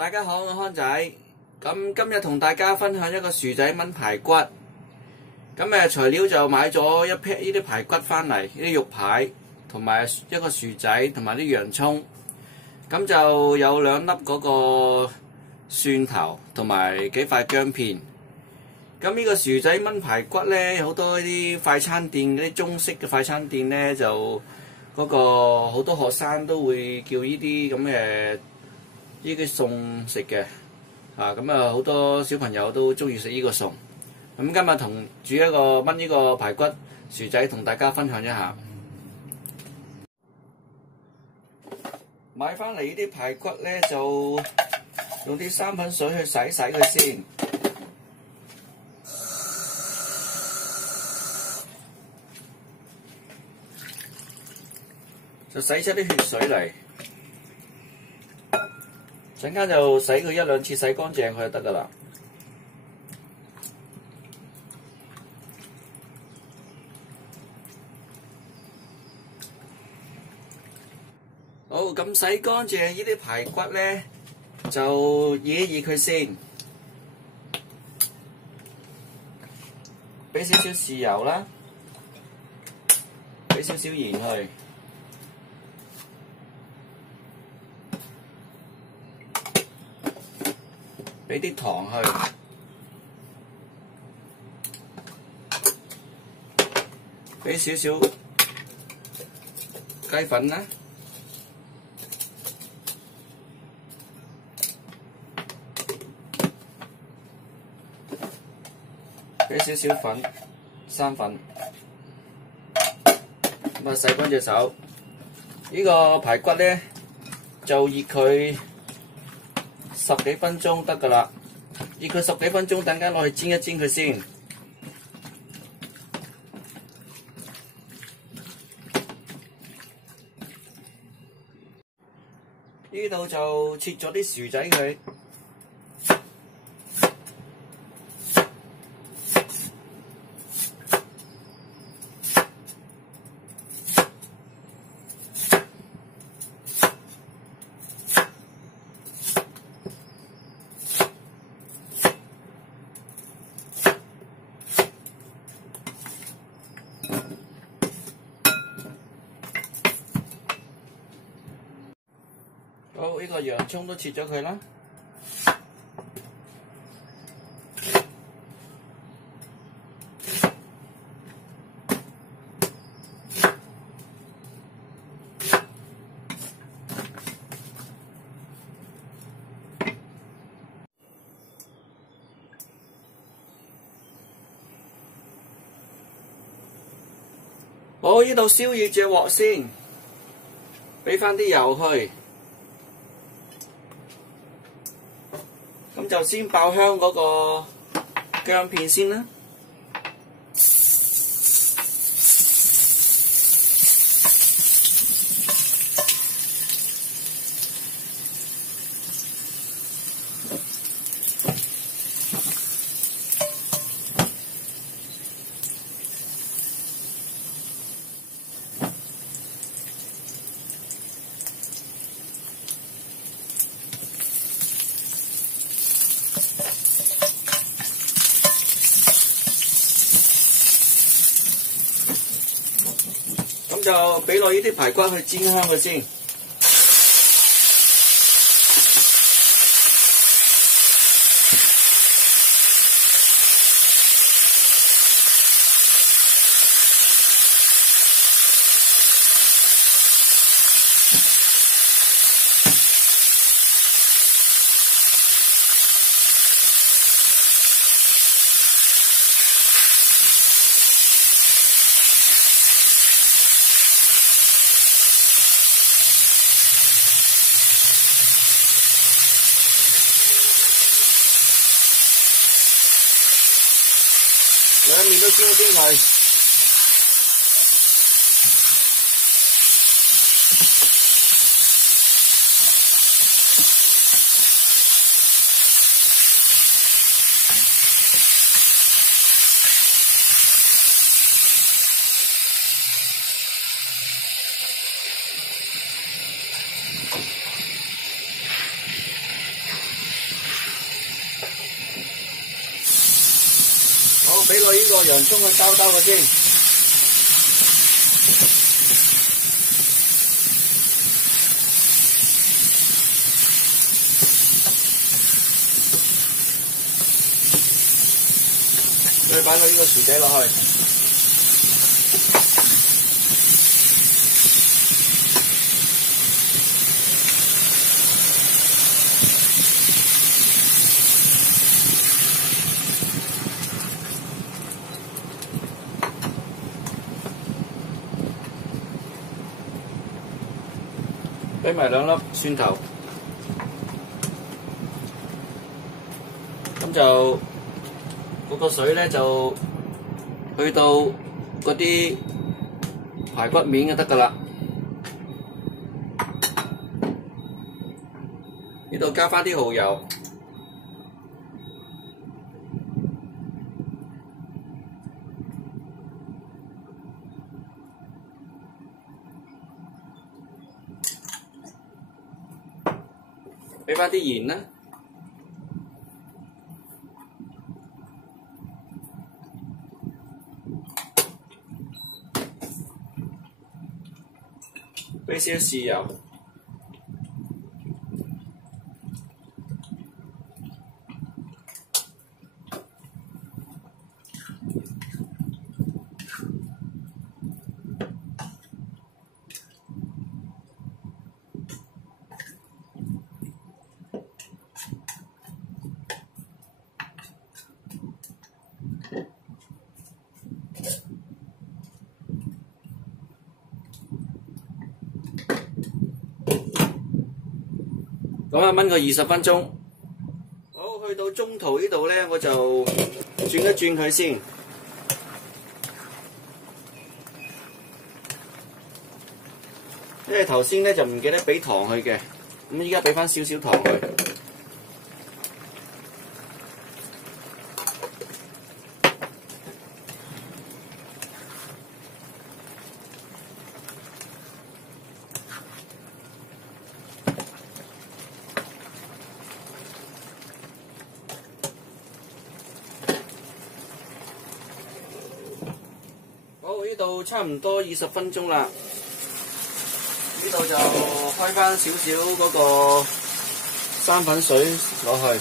大家好，我康仔。咁今日同大家分享一個薯仔炆排骨。咁材料就買咗一劈呢啲排骨翻嚟，呢啲肉排，同埋一個薯仔，同埋啲洋葱。咁就有2粒嗰個蒜頭，同埋幾塊薑片。咁呢個薯仔炆排骨咧，好多啲快餐店嗰啲中式嘅快餐店咧，就嗰個好多學生都會叫呢啲咁嘅呢啲餸食嘅。咁啊好多小朋友都中意食呢個餸。咁今日同煮一個炆呢個排骨薯仔，同大家分享一下。買翻嚟呢啲排骨咧，就用啲3粉水去洗佢先。就洗出啲血水嚟，陣間就洗佢1-2次，洗乾淨佢就得噶啦。好，咁洗乾淨呢啲排骨咧，就醃一醃佢先，俾少少豉油啦，俾少少鹽去。俾啲糖去，俾少少雞粉啦，俾少少粉，生粉，咁啊洗乾隻手。呢個排骨咧就醃佢10幾分鐘得噶啦，醃佢10幾分鐘，等間攞去煎一煎佢先。呢度就切咗啲薯仔佢，好，呢個洋葱都切咗佢啦。好，呢度燒熱隻鑊先，俾翻啲油去。咁就先爆香嗰個薑片先啦。咁就俾落呢啲排骨去煎香佢先。兩面都煎一煎佢。俾我呢個洋葱去兜兜佢先。再擺落呢個薯仔落去。俾埋2粒蒜頭，咁就嗰個水咧就去到嗰啲排骨面就得㗎啦。呢度加返啲蠔油，俾返啲鹽啦，俾少少豉油，咁啊燜個20分鐘。好，去到中途呢度咧，我就轉一轉佢先。因為頭先咧就唔記得俾糖佢嘅，咁依家俾翻少少糖佢。好，呢度差唔多20分鐘啦。呢度就開翻少少嗰個生粉水落去，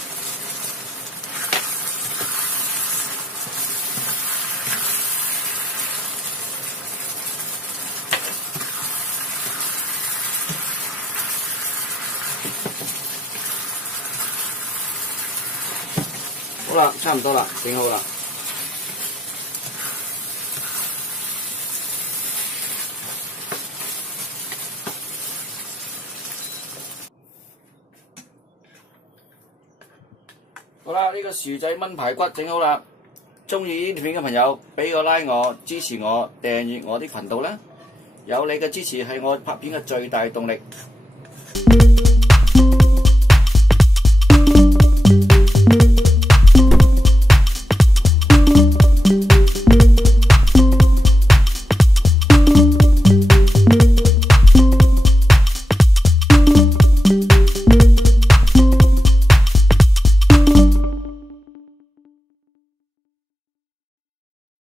好啦，差唔多啦，整好啦。好啦，呢個薯仔炆排骨整好啦。中意呢條片嘅朋友，俾個 like 我，支持我，訂閱我啲頻道啦。有你嘅支持係我拍片嘅最大動力。